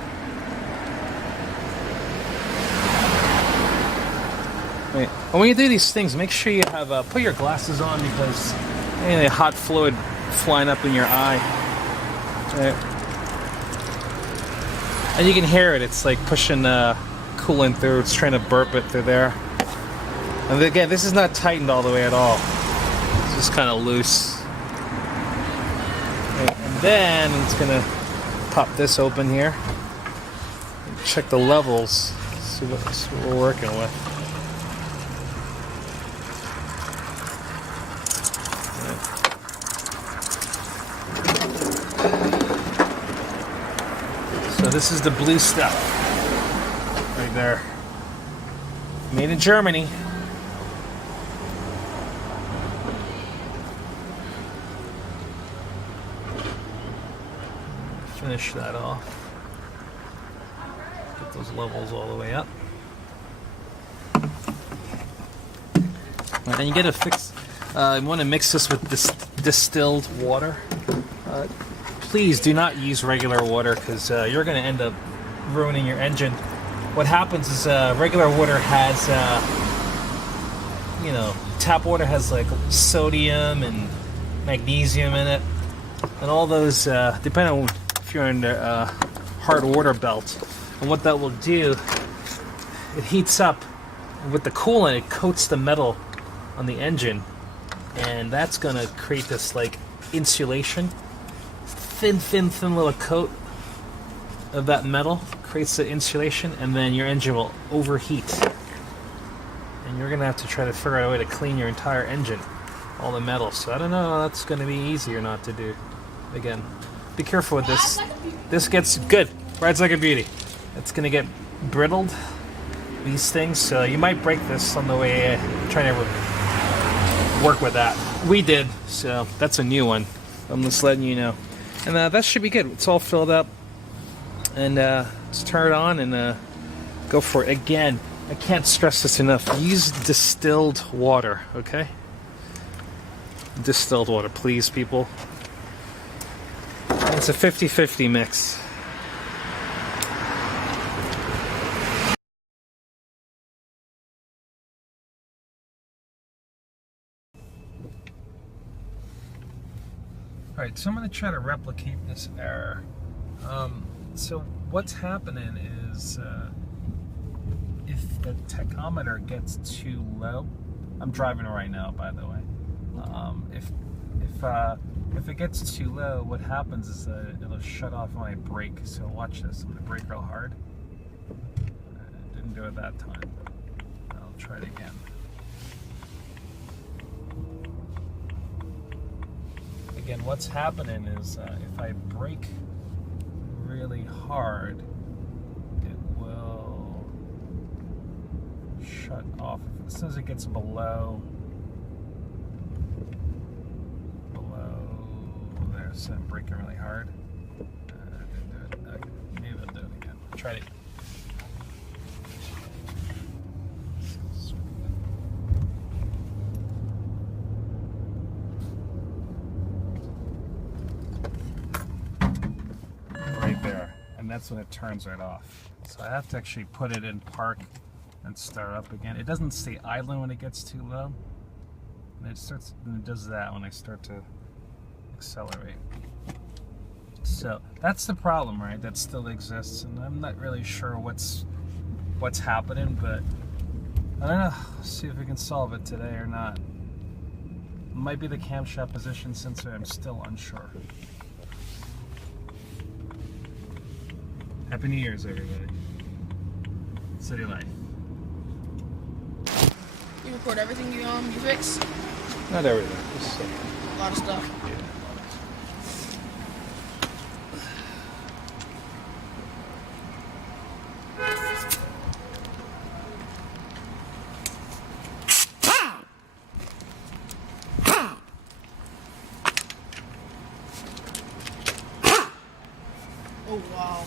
Right. And when you do these things, make sure you have put your glasses on because any hot fluid flying up in your eye And you can hear it. It's like pushing coolant through. It's trying to burp it through there. And again, this is not tightened all the way at all. It's just kind of loose. And then it's gonna pop this open here. Check the levels. See what we're working with. So this is the blue stuff right there. Made in Germany. Finish that off. Get those levels all the way up. And then you get a fix. You want to mix this with distilled water. Please do not use regular water because you're going to end up ruining your engine. What happens is regular water has, tap water has like sodium and magnesium in it, and all those, depending on if you're in the hard water belt, and what that will do, it heats up with the coolant. It coats the metal on the engine, and that's going to create this like insulation. Thin little coat of that metal creates the insulation, and then your engine will overheat. And you're gonna have to try to figure out a way to clean your entire engine, all the metal. So I don't know if that's gonna be easy or not to do. Again, be careful with this. This gets good. Rides like a beauty. It's gonna get brittled, these things, so you might break this on the way trying to work with that. We did, so that's a new one. I'm just letting you know. And that should be good. It's all filled up. And just turn it on and go for it. Again, I can't stress this enough. Use distilled water, okay? Distilled water, please, people. It's a 50-50 mix. Alright, so I'm going to try to replicate this error. So what's happening is if the tachometer gets too low, I'm driving right now, by the way. If it gets too low, what happens is that it'll shut off when I brake. So watch this. I'm going to brake real hard. I didn't do it that time. I'll try it again. Again, what's happening is if I brake really hard, it will shut off. As soon as it gets below there, so I'm braking really hard. I didn't do it. Okay, maybe I'll do it again. Try it. That's when it turns right off. So I have to actually put it in park and start up again. It doesn't stay idling when it gets too low. And it does that when I start to accelerate. So that's the problem, right? That still exists, and I'm not really sure what's happening, but I don't know. See if we can solve it today or not. It might be the camshaft position sensor. I'm still unsure. Happy New Year's, everybody. City life. You record everything you fix? Not everything. Just a lot of stuff. Yeah. Oh wow.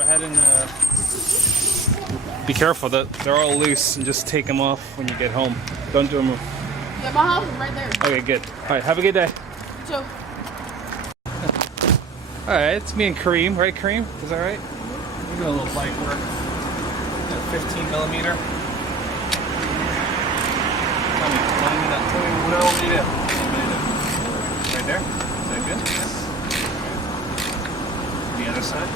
ahead and be careful that they're all loose, and just take them off when you get home. Don't do them. Yeah, my house is right there. Okay, good. All right, have a good day. So, All right, it's me and Kareem, right, Kareem? Is that right? We're doing a little bike work. 15 millimeter. Tell me what I want me to do. Right there? Is that good? The other side?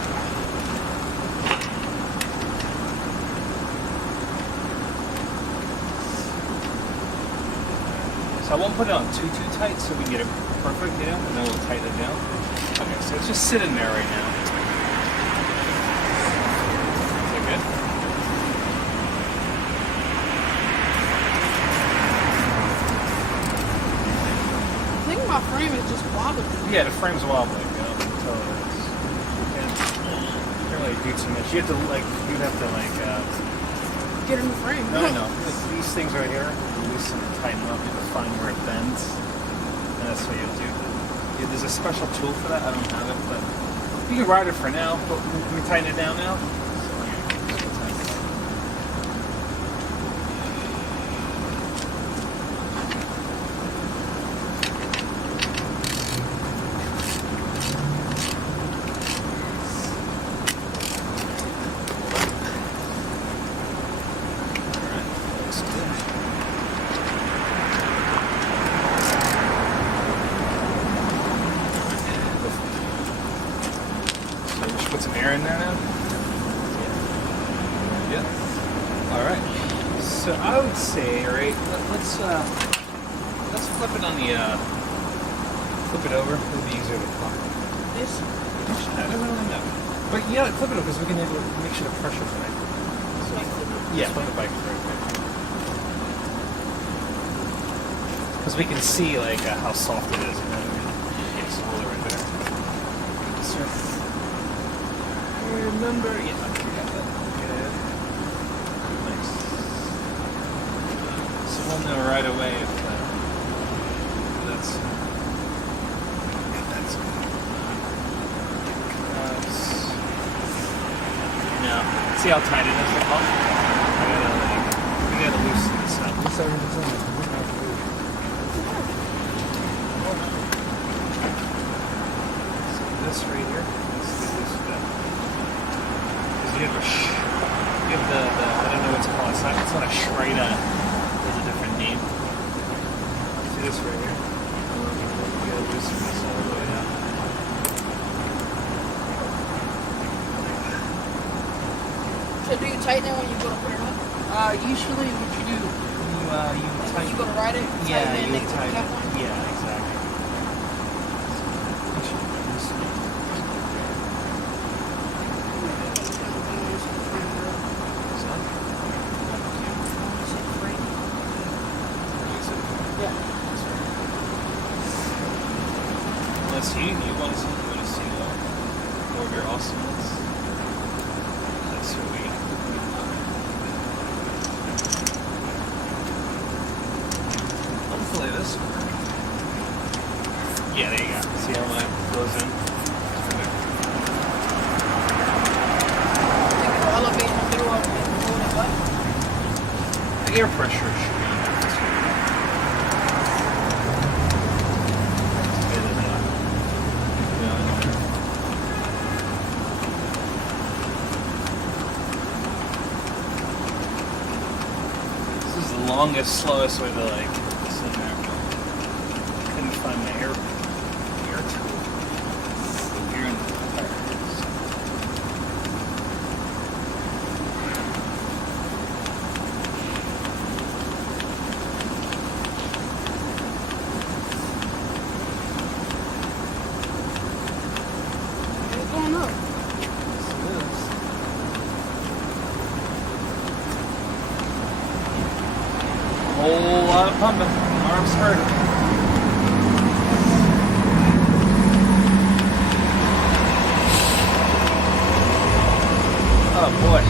So I won't put it on too tight so we can get it perfect, you know, and then we'll tighten it down. Okay, so it's just sitting there right now. Is that good? I think my frame is just wobbly. Yeah, the frame's wobbly, you know, so it's, can't really do too much. You'd have to Get in the frame. no, these things right here, loosen and tighten up, you have to find where it bends, and that's what you'll do. Yeah, there's a special tool for that, I don't have it, but you can ride it for now, but can we tighten it down now? Put some air in there now. Yeah. All right. So I would say, right, let's flip it on the flip it over. It'll be easier to pump. This. I don't really know. But yeah, flip it over because we can make sure the pressure's right. Yeah, flip the bike right there. Because we can see how soft it is. You know what I mean? It's all right there. Sure. Remember, yeah, okay, got that. Good. Nice. So we'll know right away if that's good. Now, see how tight it is, the pump? We gotta loosen this up. So this right here, let's get this done. You have the I don't know what it's called. It's not a Schrader. There's a different name. See this right here? You gotta loosen this all the way down. So do you tighten it when you go to put it up? Usually what you do, you tighten. You go to ride it? Yeah, tighten it, you and then tighten put it. it up on? Yeah, exactly. Unless you want to see more of your awesomeness. That's who we got. Hopefully this will work. Yeah, there you go. See how mine goes in? Elevate the middle of it. The air pressure should be enough. Longest, slowest way to sit in there. Couldn't find my air tool. Here in the It's going up. Whole lot of pumping. Arms hurting. Oh boy.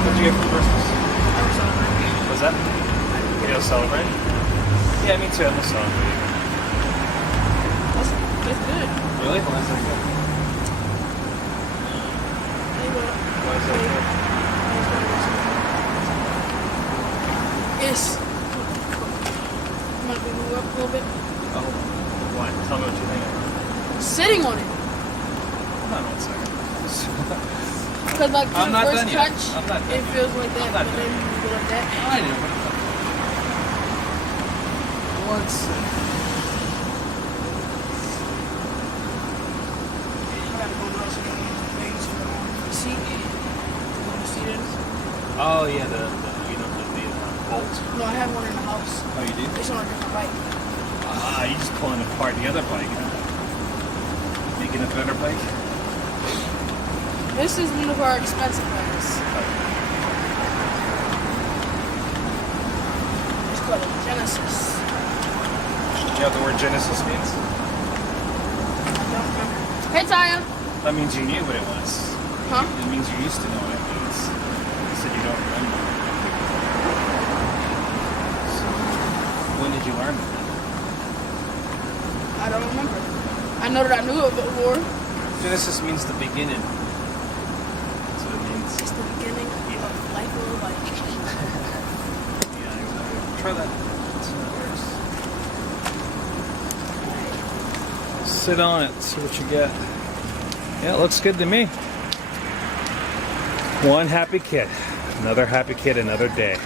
What'd you get for Christmas? What's that? You gonna celebrate? Yeah, me too. I'm gonna celebrate. That's good. Really? Why is that good? Why is that good? It's. Might we move up a little bit? Oh, what? Tell me what you think. Sitting on it. Hold on 1 second. Because like I'm the not first done yet. touch, I'm not done it yet. feels like that, I'm not but then done. you go like that. I know. 1 second. I gotta go brush it on things for the seat. You want to see this? Oh yeah, the bolt. No, I have one in the house. Oh, you do? It's on a different bike. Ah, you just pulling apart the other bike. Making a better bike. This is one of our expensive bikes. It's called a Genesis. You know what the word Genesis means? I don't remember. Hey, Taya. That means you knew what it was. Huh? It means you used to know what it means. You said you don't remember. So, when did you learn it? I don't remember. I know that I knew it before. Genesis means the beginning. That's what it means. It's the beginning of life of a bike. Yeah, exactly. Try that. Let's see how it works. Sit on it, see what you get. Yeah, it looks good to me. One happy kid. Another happy kid, another day.